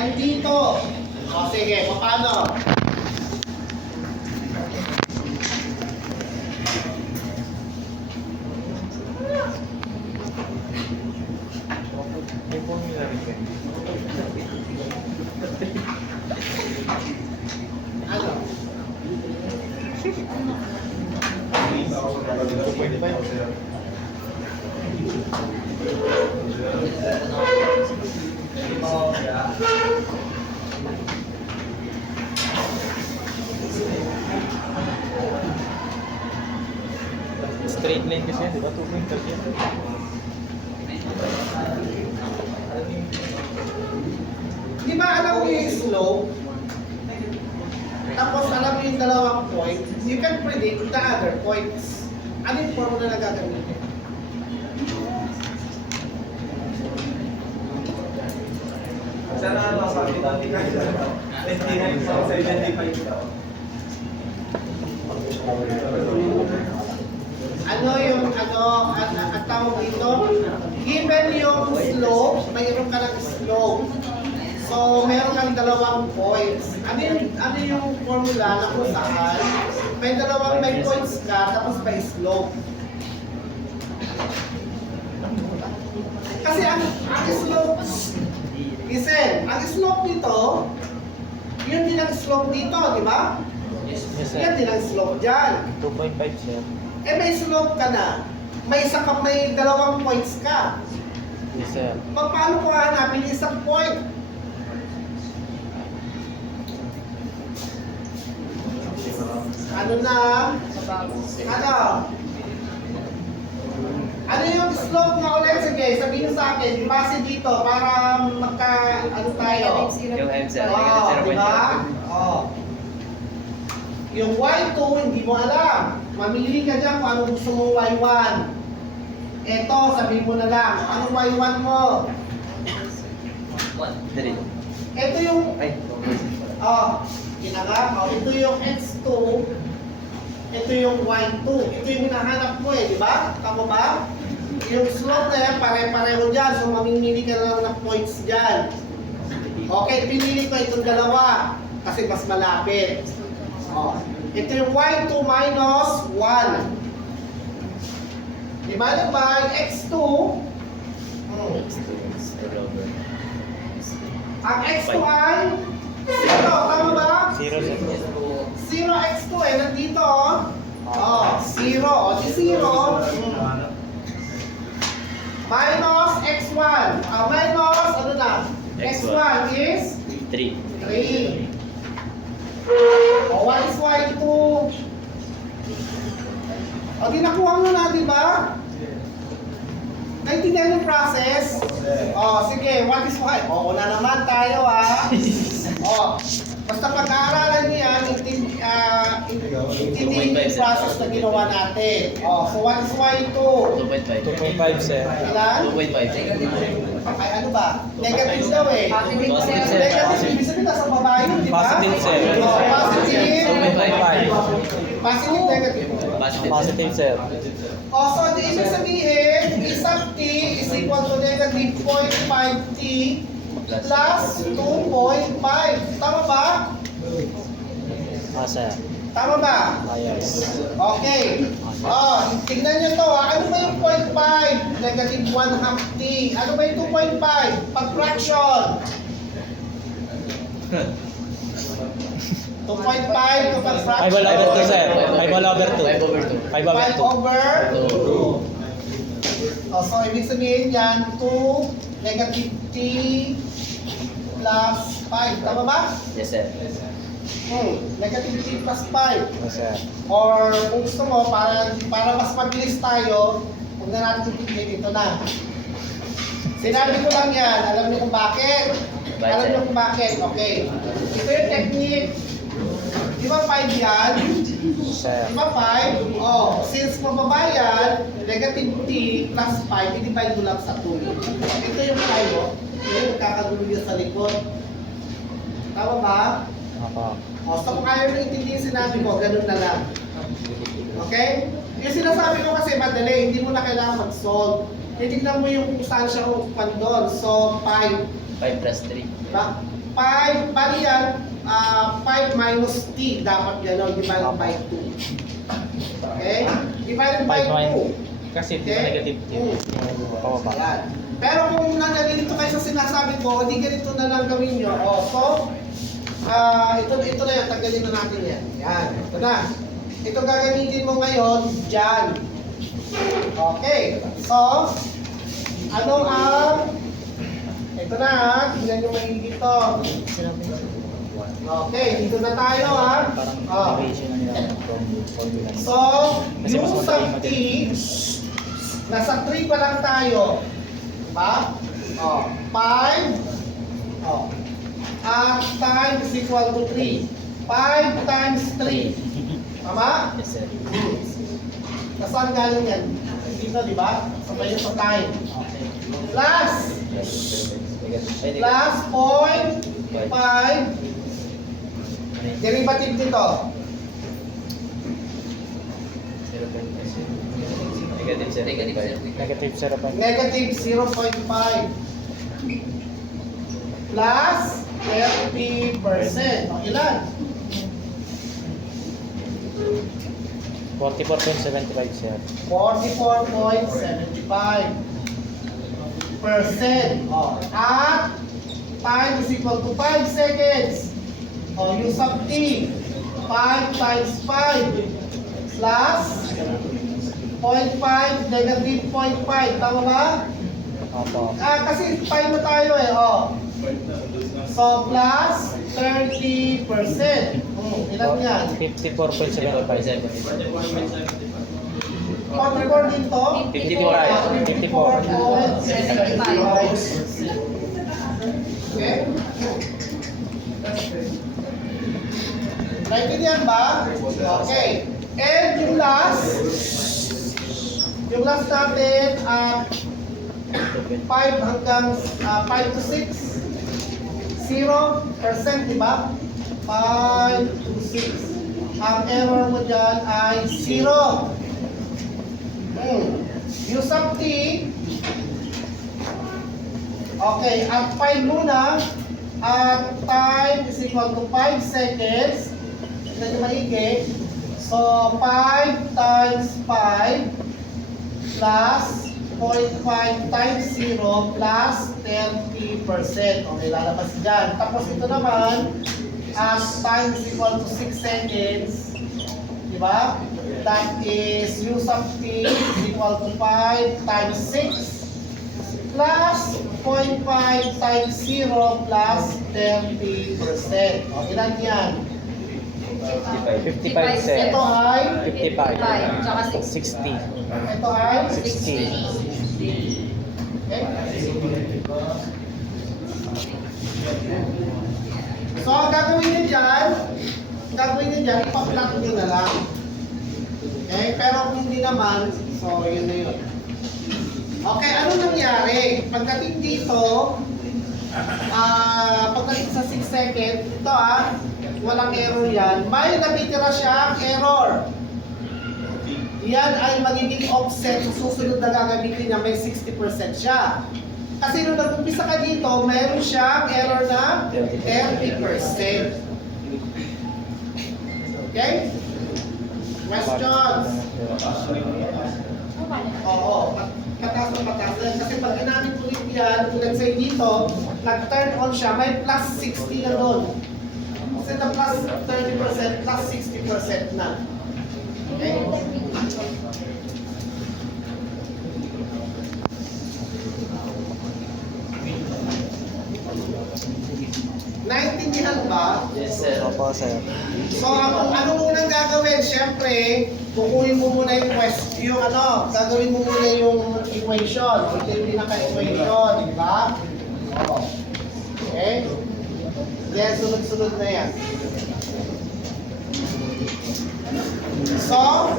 nandito. O sige, paano? May formula rin kayo. Ano? 2.5. Straight line kasi yan, di ba? 2.5 yan. Di ba alam mo yung slope? Tapos alam mo yung dalawang point, you can predict the other points. Ano yung formula na gagamitin? Sana ano, pati ka sa identify daw. Ano yung ang tawag dito? Given yung slope, mayroon ka ng slope. So, meron kang dalawang points. Ano yung formula na kung saan may points ka, tapos may slope. Kasi ang slope, ang slope dito, yun din ang slope dito, di ba? Yes, sir. Yan din ang slope dyan. 2.5, sir. Eh may slope ka na, may dalawang points ka. Yes, sir. Paano ko hahanapin yung isang point? Ano na? Ano? Ano yung slope na ulit? Sige, sabihin sa akin, base dito para ano tayo? Yung M, sir. Oo, di ba? Oo. Yung Y2, hindi mo alam. Mamili ka dyan kung ano gusto mo Y1. Eto, sabihin mo na lang. Anong Y1 mo? 3. Ito yung, Ay. ito yung X2. Ito yung Y2. Ito yung hinahanap mo di ba? Tama ba? Yung slope na yan, pare-pareho dyan. So, mamimili ka lang ng points dyan. Okay, pinili ko itong dalawa. Kasi mas malapit. Ito yung Y2 minus 1. Divided by X2. Ang X2 ay 0. Tama ba? 0, sir. 0 X2 nandito. 0. Di 0. Minus X1. Minus, ano na? X1 is 3. 3. What is Y2? Di nakuha mo na, di ba? Naintindihan yung process? Sige, what is Y? Una naman tayo, basta pag-aaralan niyo yan, intindihin yung process na ginawa natin. So what is Y2? 2.5. 2.5, sir. Ilan? 2.5. Ay, ano ba? Negative daw eh. Positive, sir. Negative, ibig sabihin nasa baba yun, di ba? Positive, sir. Positive. 2.5. Positive, negative. Positive, sir. So the ibig sabihin, isang t is equal to negative 0.5t plus 2.5. Tama ba? Sir. Tama ba? Yes. Okay. Tingnan nyo to Ano ba yung 0.5? Negative 1/2t. Ano ba yung 2.5? Pag-fraction. 2.5 to pag-fraction. 5 all over 2, sir. 5 all over 2. 5 over 2. 5 over 5 2. over 2. so ibig sabihin yan, 2 negative t plus 5. Tama ba? Yes, sir. Negative t plus 5. Yes, sir. Or kung gusto mo, para mas mabilis tayo, huwag na natin titikin ito na. Sinabi ko lang yan. Alam niyo kung bakit? Bakit, Alam sir? niyo kung bakit? Okay. Ito yung technique. Di ba 5 yan? Sir. Di ba 5? Since mababa yan, negative t plus 5, i-divide mo lang sa 2. Ito yung 5, yung kakagulo niya sa likod. Tama ba? So kung ayaw nyo intindihin sinabi ko, ganun na lang. Okay? Yung sinasabi ko kasi madali, hindi mo na kailangan mag-solve. Titignan mo yung kung saan siya upuan doon. So 5. 5 plus 3. Diba? 5 5, bali yan, 5 minus t, dapat gano'n, divided by 2. Okay? Divided by 2. Kasi di ba Okay? negative t? Yung pababa. Ayan. Pero kung nangalilito kayo sa sinasabi ko, hindi ganito na lang gawin nyo. O, so, ito na yan, tanggalin na natin yan. Yan, ito na. Ito gagamitin mo ngayon, dyan. Okay, so, anong ito na ha, tingnan nyo maigit to. Okay, dito na tayo ha. Parang derivation na nila from formula. So, Kasi mas yung madali sa t, nasa 3 pa lang tayo. Diba? O, 5. O, time is equal to 3. 5 times 3. Tama? Yes, sir. Saan galing yan? Dito, di ba? Sabay yung sa time. Okay. Plus, plus 0.5 derivative dito. Negative, sir. Negative 0.5. Negative 0.5 plus 30%. O, ilan? 44.75 sir. 44.75%. O, at time is equal to 5 seconds. O, use of t. 5 times 5 plus 0.5 negative 0.5. Tama ba? Opo. Kasi 5 na tayo eh. O. So, plus 30%. Ilan yan? 54.75. Pag-record din to? 54. 54.75. Okay? Naintindihan ba? Okay. And yung last natin, 5 hanggang 5 to 6. 0%, di ba? 5 to 6. Ang error mo dyan ay 0. Use up t. Okay, at 5 muna. At time is equal to 5 seconds. Tignan nyo maigi. So, 5 times 5 plus 0.5 times 0 plus 30%. Okay, lalabas dyan. Tapos ito naman, as time is equal to 6 seconds, di ba? That is use of t is equal to 5 times 6 plus 0.5 times 0 plus 30%. O, ilan yan? 55 sir. Ito ay 55. Tsaka 60. ito ay 60. Okay? So, ang gagawin nyo dyan, ipa-plot nyo na lang. Okay? Pero kung hindi naman, so, yun na yun. Okay, ano nangyari? Pagdating dito, pagdating sa 6 seconds, ito walang error yan. May natitira siyang error. Yan ay magiging offset sa susunod na gagamitin niya, may 60% siya. Kasi nung nag-umpisa ka dito, mayroon siyang error na 30%. Okay? Questions? Oo, pataas na pataas. Kasi pag ginamit ulit yan, let's say dito, nag-turn on siya, may plus 60 na doon. Kasi na plus 30%, plus 60% na. Okay? Naintindihan ba? Yes, sir. Opo sir. So, ano munang gagawin? Siyempre, kukunin mo muna yung gagawin mo muna yung equation. Ito yung pinaka-equation, di ba? Oo. Okay? Yan, sunod-sunod na yan. So,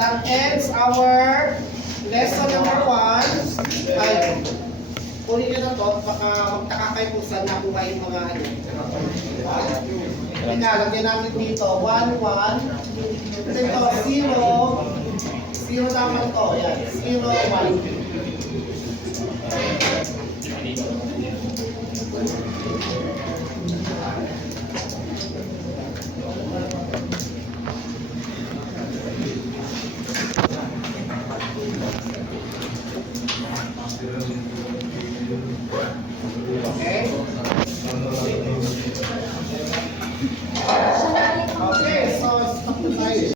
that ends our lesson number 1. Ay, kunin nyo na to, baka magtaka kayo kung saan nakuha yung mga ano. Diba? Teka, lagyan natin dito, 1, 1. Kasi ito, 0. 0 naman to, yan. 0, 1.